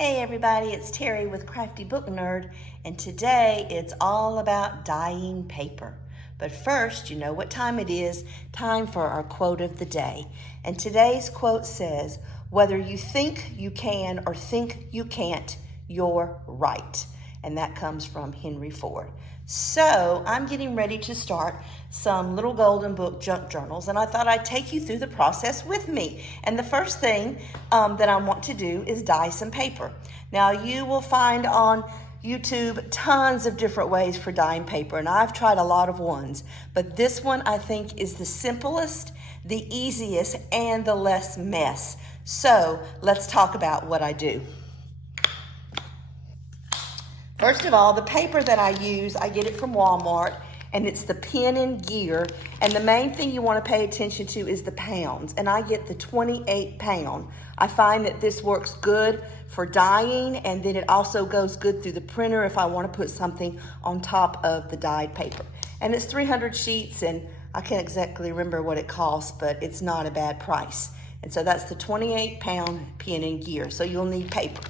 Hey everybody, it's Terry with Crafty Book Nerd, and today it's all about dyeing paper. But first, you know what time it is, time for our quote of the day. And today's quote says, "Whether you think you can or think you can't, you're right." And that comes from Henry Ford. So I'm getting ready to start some Little Golden Book junk journals, and I thought I'd take you through the process with me. And the first thing that I want to do is dye some paper. Now you will find on YouTube tons of different ways for dyeing paper, and I've tried a lot of ones, but this one I think is the simplest, the easiest, and the less mess. So let's talk about what I do. First of all, the paper that I use, I get it from Walmart, and it's the Pen and Gear. And the main thing you want to pay attention to is the pounds. And I get the 28 pound. I find that this works good for dyeing, and then it also goes good through the printer if I want to put something on top of the dyed paper. And it's 300 sheets, and I can't exactly remember what it costs, but it's not a bad price. And so that's the 28 pound Pen and Gear. So you'll need paper.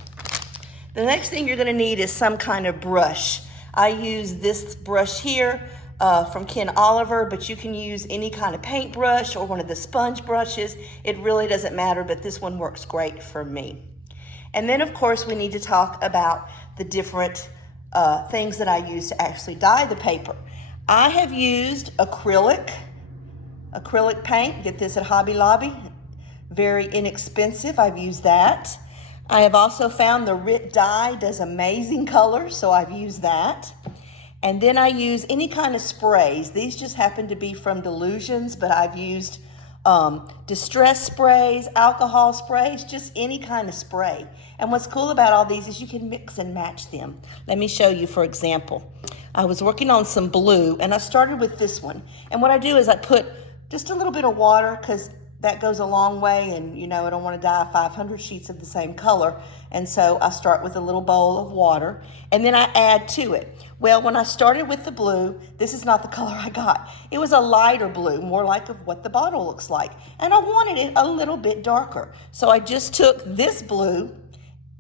The next thing you're gonna need is some kind of brush. I use this brush here from Ken Oliver, but you can use any kind of paintbrush or one of the sponge brushes. It really doesn't matter, but this one works great for me. And then of course we need to talk about the different things that I use to actually dye the paper. I have used acrylic paint. Get this at Hobby Lobby. Very inexpensive, I've used that. I have also found the RIT dye does amazing colors, so I've used that. And then I use any kind of sprays. These just happen to be from Delusions, but I've used distress sprays, alcohol sprays, just any kind of spray. And what's cool about all these is you can mix and match them. Let me show you, for example. I was working on some blue, and I started with this one. And what I do is I put just a little bit of water, because that goes a long way, and you know I don't want to dye 500 sheets of the same color. And so I start with a little bowl of water, and then I add to it. Well, when I started with the blue, this is not the color I got. It was a lighter blue, more like of what the bottle looks like. And I wanted it a little bit darker. So I just took this blue,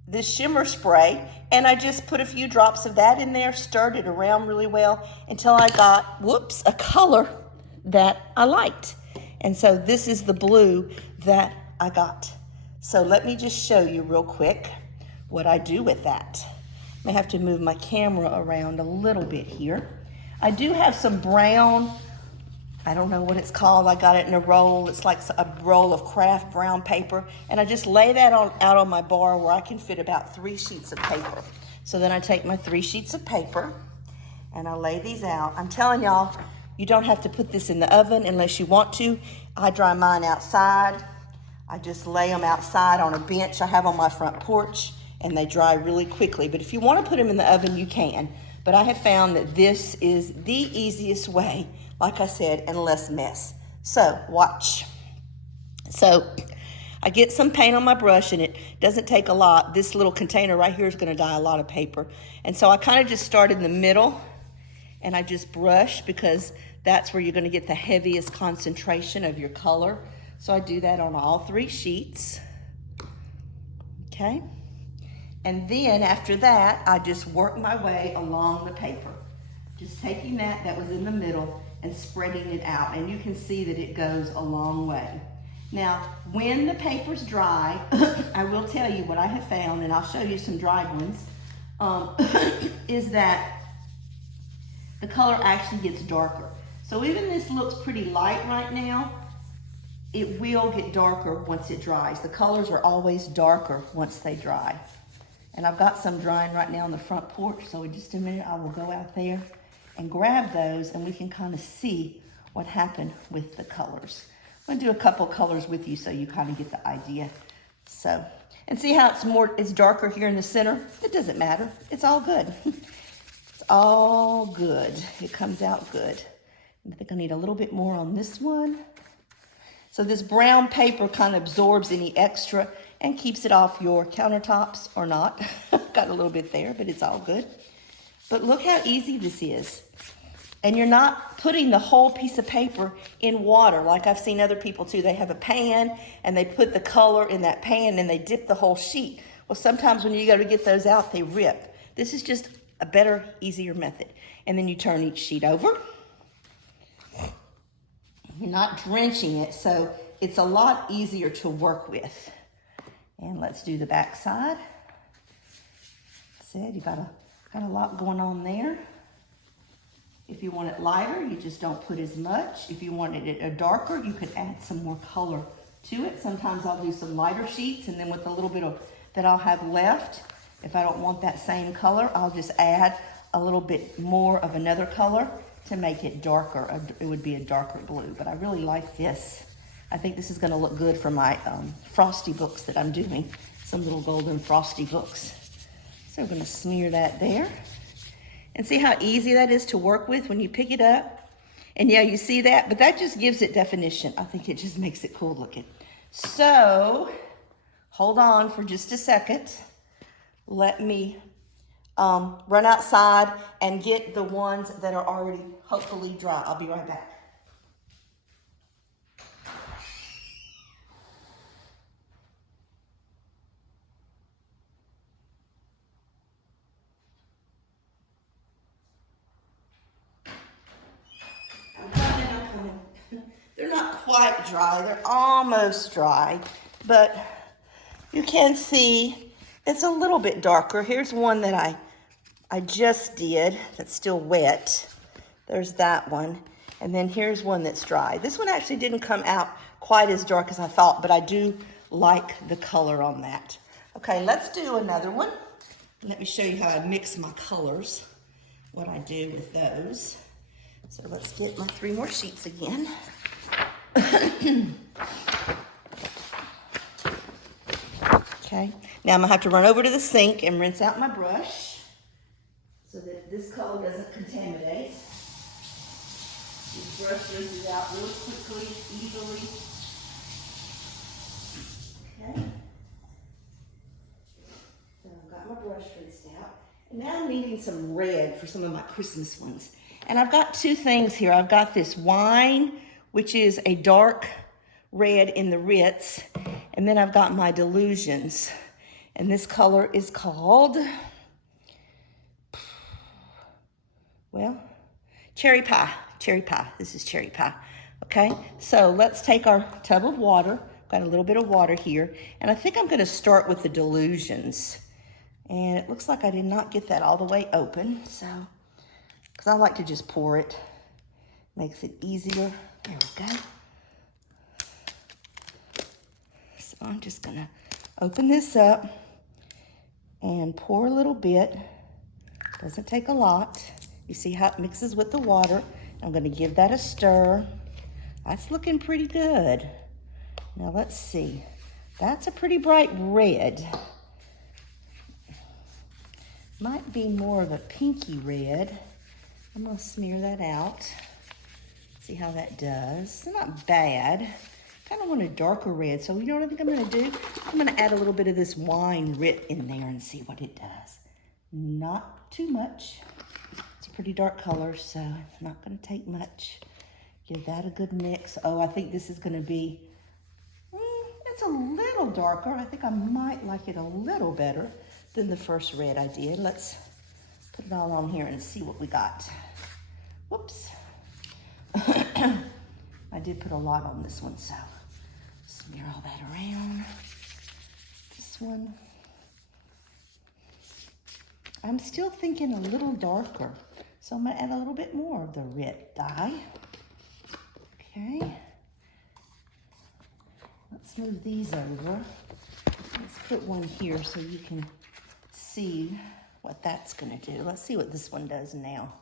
this shimmer spray, and I just put a few drops of that in there, stirred it around really well until I got, whoops, a color that I liked. And so this is the blue that I got. So let me just show you real quick what I do with that. I may have to move my camera around a little bit here. I do have some brown, I don't know what it's called. I got it in a roll. It's like a roll of craft brown paper. And I just lay that out on my bar where I can fit about 3 sheets of paper. So then I take my 3 sheets of paper and I lay these out. I'm telling y'all, you don't have to put this in the oven unless you want to. I dry mine outside. I just lay them outside on a bench I have on my front porch, and they dry really quickly. But if you want to put them in the oven, you can. But I have found that this is the easiest way, like I said, and less mess. So watch. So I get some paint on my brush, and it doesn't take a lot. This little container right here is going to dye a lot of paper. And so I kind of just start in the middle, and I just brush because that's where you're going to get the heaviest concentration of your color. So I do that on all 3 sheets. Okay. And then after that, I just work my way along the paper. Just taking that was in the middle and spreading it out. And you can see that it goes a long way. Now, when the paper's dry, I will tell you what I have found, and I'll show you some dried ones, is that the color actually gets darker. So even this looks pretty light right now, it will get darker once it dries. The colors are always darker once they dry. And I've got some drying right now on the front porch, so in just a minute I will go out there and grab those, and we can kind of see what happened with the colors. I'm gonna do a couple colors with you so you kind of get the idea. So, and see how it's darker here in the center? It doesn't matter, it's all good. It's all good, it comes out good. I think I need a little bit more on this one. So this brown paper kind of absorbs any extra and keeps it off your countertops or not. Got a little bit there, but it's all good. But look how easy this is. And you're not putting the whole piece of paper in water like I've seen other people do. They have a pan and they put the color in that pan and they dip the whole sheet. Well, sometimes when you go to get those out, they rip. This is just a better, easier method. And then you turn each sheet over. You're not drenching it, so it's a lot easier to work with. And let's do the back side. Said you got a lot going on there. If you want it lighter, you just don't put as much. If you wanted it a darker, you could add some more color to it. Sometimes I'll do some lighter sheets, and then with a little bit of that I'll have left, if I don't want that same color, I'll just add a little bit more of another color to make it darker. It would be a darker blue, but I really like this. I think this is gonna look good for my frosty books that I'm doing, some little golden frosty books. So we're gonna smear that there. And see how easy that is to work with when you pick it up? And yeah, you see that, but that just gives it definition. I think it just makes it cool looking. So, hold on for just a second. Let me run outside and get the ones that are already hopefully dry. I'll be right back. I'm coming. They're not quite dry. They're almost dry, but you can see it's a little bit darker. Here's one that I just did that's still wet. There's that one. And then here's one that's dry. This one actually didn't come out quite as dark as I thought, but I do like the color on that. Okay, let's do another one. Let me show you how I mix my colors, what I do with those. So let's get my 3 more sheets again. Okay, now I'm gonna have to run over to the sink and rinse out my brush so that this color doesn't contaminate. This brush rinses out real quickly, easily. Okay. So I've got my brush rinsed out. And now I'm needing some red for some of my Christmas ones. And I've got 2 things here. I've got this wine, which is a dark red in the Ritz. And then I've got my Delusions. And this color is called, well, Cherry Pie. Cherry Pie. This is Cherry Pie. Okay, so let's take our tub of water. Got a little bit of water here. And I think I'm going to start with the Delusions. And it looks like I did not get that all the way open. So, because I like to just pour it. Makes it easier. There we go. So I'm just going to open this up and pour a little bit. Doesn't take a lot. You see how it mixes with the water. I'm going to give that a stir. That's looking pretty good. Now let's see. That's a pretty bright red. Might be more of a pinky red. I'm going to smear that out. See how that does. It's not bad. Kind of want a darker red. So you know what I think I'm going to do? I'm going to add a little bit of this wine Rit in there and see what it does. Not too much. It's a pretty dark color, so it's not going to take much. Give that a good mix. Oh, I think this is going to be, it's a little darker. I think I might like it a little better than the first red I did. Let's put it all on here and see what we got. Whoops. I did put a lot on this one, so smear all that around. This one. I'm still thinking a little darker, so I'm gonna add a little bit more of the Rit dye. Okay. Let's move these over. Let's put one here so you can see what that's gonna do. Let's see what this one does now.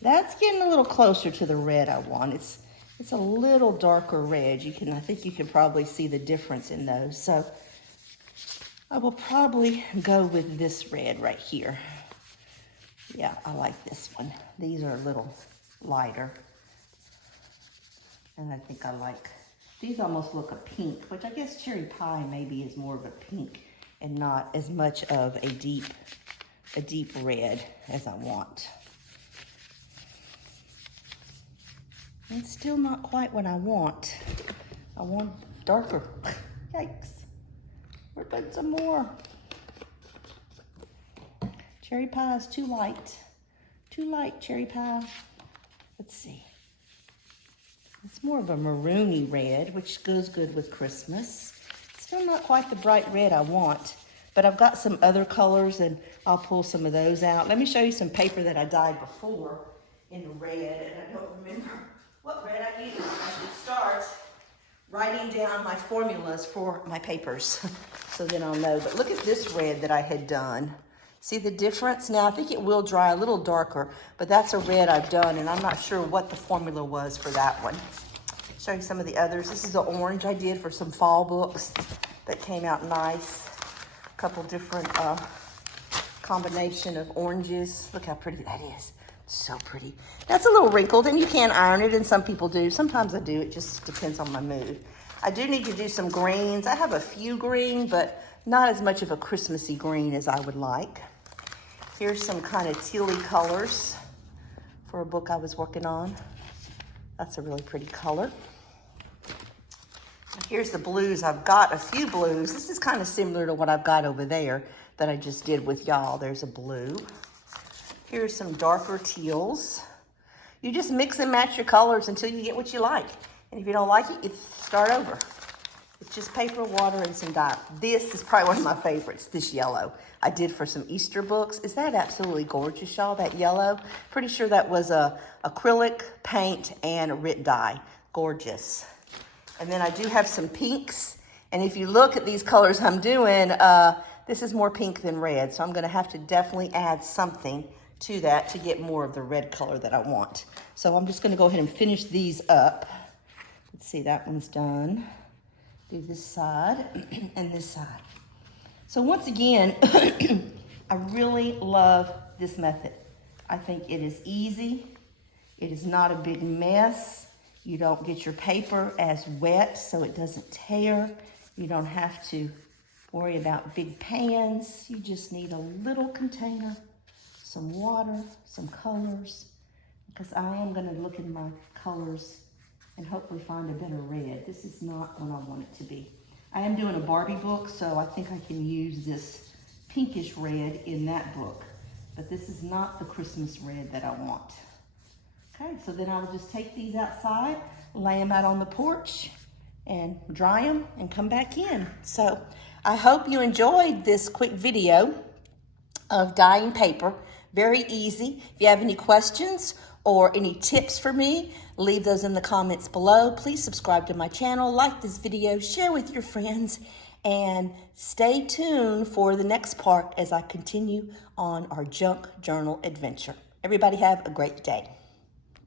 That's getting a little closer to the red I want. It's a little darker red. I think you can probably see the difference in those. So I will probably go with this red right here. Yeah, I like this one. These are a little lighter. And I think I like, these almost look a pink, which I guess Cherry Pie maybe is more of a pink and not as much of a deep red as I want. It's still not quite what I want. I want darker. Yikes. We're putting some more. Cherry pie is too light. Too light cherry pie. Let's see. It's more of a maroony red, which goes good with Christmas. Still not quite the bright red I want, but I've got some other colors and I'll pull some of those out. Let me show you some paper that I dyed before in red, and I don't remember what red I used. I should start writing down my formulas for my papers so then I'll know. But look at this red that I had done. See the difference? Now I think it will dry a little darker, but that's a red I've done, and I'm not sure what the formula was for that one. Show you some of the others. This is the orange I did for some fall books that came out nice. A couple different combination of oranges. Look how pretty that is. So pretty. That's a little wrinkled, and you can iron it, and some people do. Sometimes I do. It just depends on my mood. I do need to do some greens. I have a few green, but not as much of a Christmassy green as I would like. Here's some kind of tealy colors for a book I was working on. That's a really pretty color. Here's the blues. I've got a few blues. This is kind of similar to what I've got over there that I just did with y'all. There's a blue. Here's some darker teals. You just mix and match your colors until you get what you like. And if you don't like it, you start over. It's just paper, water, and some dye. This is probably one of my favorites, this yellow. I did for some Easter books. Is that absolutely gorgeous, y'all, that yellow? Pretty sure that was a acrylic paint and a Rit dye. Gorgeous. And then I do have some pinks. And if you look at these colors I'm doing, this is more pink than red. So I'm gonna have to definitely add something to that to get more of the red color that I want. So I'm just gonna go ahead and finish these up. Let's see, that one's done. Do this side and this side. So once again, I really love this method. I think it is easy. It is not a big mess. You don't get your paper as wet so it doesn't tear. You don't have to worry about big pans. You just need a little container, some water, some colors, because I am gonna look in my colors and hopefully find a better red. This is not what I want it to be. I am doing a Barbie book, so I think I can use this pinkish red in that book, but this is not the Christmas red that I want. Okay, so then I will just take these outside, lay them out on the porch, and dry them and come back in. So I hope you enjoyed this quick video of dyeing paper. Very easy. If you have any questions or any tips for me, leave those in the comments below. Please subscribe to my channel, like this video, share with your friends, and stay tuned for the next part as I continue on our junk journal adventure. Everybody have a great day.